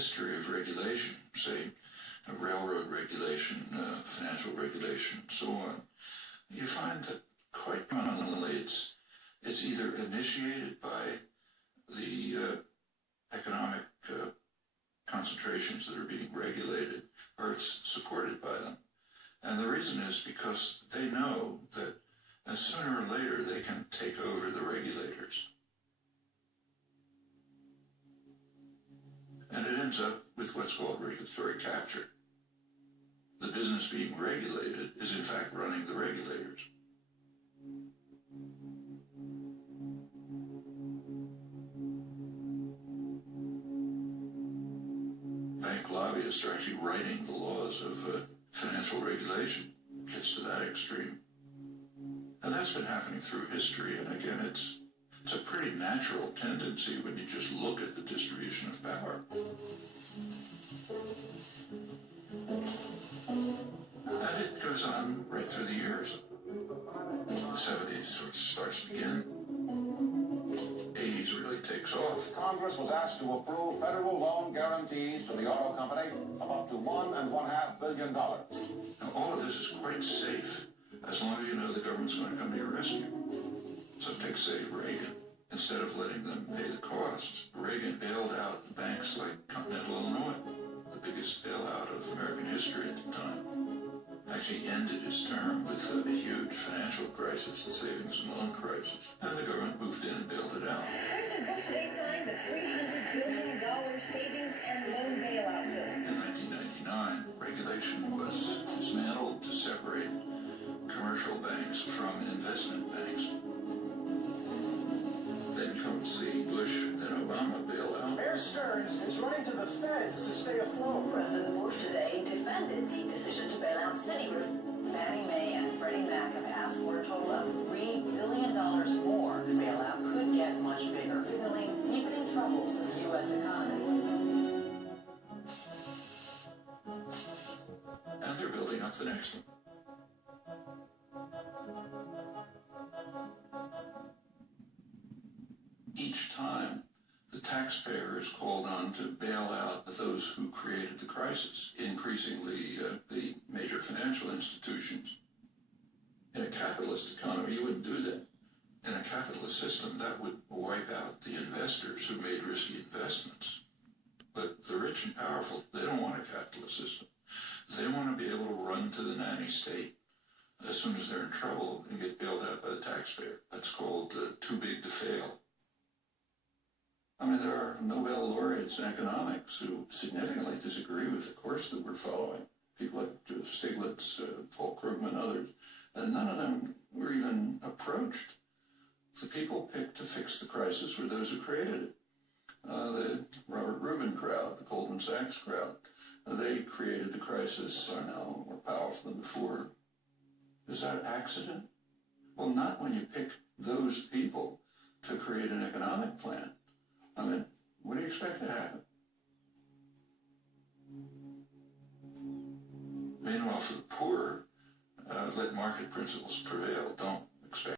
history of regulation, say railroad regulation, financial regulation, and so on, you find that quite commonly it's either initiated by the economic concentrations that are being regulated, or it's supported by them. And the reason is because they know that sooner or later they can take over the regulators. And it ends up with what's called regulatory capture. The business being regulated is in fact running the regulators. Bank lobbyists are actually writing the laws of financial regulation. It gets to that extreme. And that's been happening through history, and again, it's a pretty natural tendency when you just look at the distribution of power. And it goes on right through the years. The 70s sort of starts to begin. 80s really takes off. Congress was asked to approve federal loan guarantees to the auto company of up to $1.5 billion. Now, all of this is quite safe as long as you know the government's going to come to your rescue. So take, say, Reagan. Instead of letting them pay the costs, Reagan bailed out the banks like Continental Illinois, the biggest bailout of American history at the time. Actually ended his term with a huge financial crisis, the savings and loan crisis, and the government moved in and bailed it out. President Bush today signed the $300 billion savings and loan bailout bill. In 1999, regulation was dismantled to separate commercial banks from investment banks. Then comes the Bush and Obama bailout. Bear Stearns is running to the feds to stay afloat. President Bush today defended the decision to bail out Citigroup. Fannie Mae and Freddie Mac have asked for a total of $3 billion more. The bailout could get much bigger, signaling deepening troubles for the U.S. economy. And they're building up the next one. Each time, the taxpayer is called on to bail out those who created the crisis, increasingly the major financial institutions. In a capitalist economy, you wouldn't do that. In a capitalist system, that would wipe out the investors who made risky investments. But the rich and powerful, they don't want a capitalist system. They want to be able to run to the nanny state as soon as they're in trouble and get bailed out by the taxpayer. That's called too big to fail. I mean, there are Nobel laureates in economics who significantly disagree with the course that we're following. People like Stiglitz, Paul Krugman, others. And none of them were even approached. The people picked to fix the crisis were those who created it. The Robert Rubin crowd, the Goldman Sachs crowd, they created the crisis, are now more powerful than before. Is that accident? Well, not when you pick those people to create an economic plan. I mean, what do you expect to happen? Meanwhile, for the poor, let market principles prevail. Don't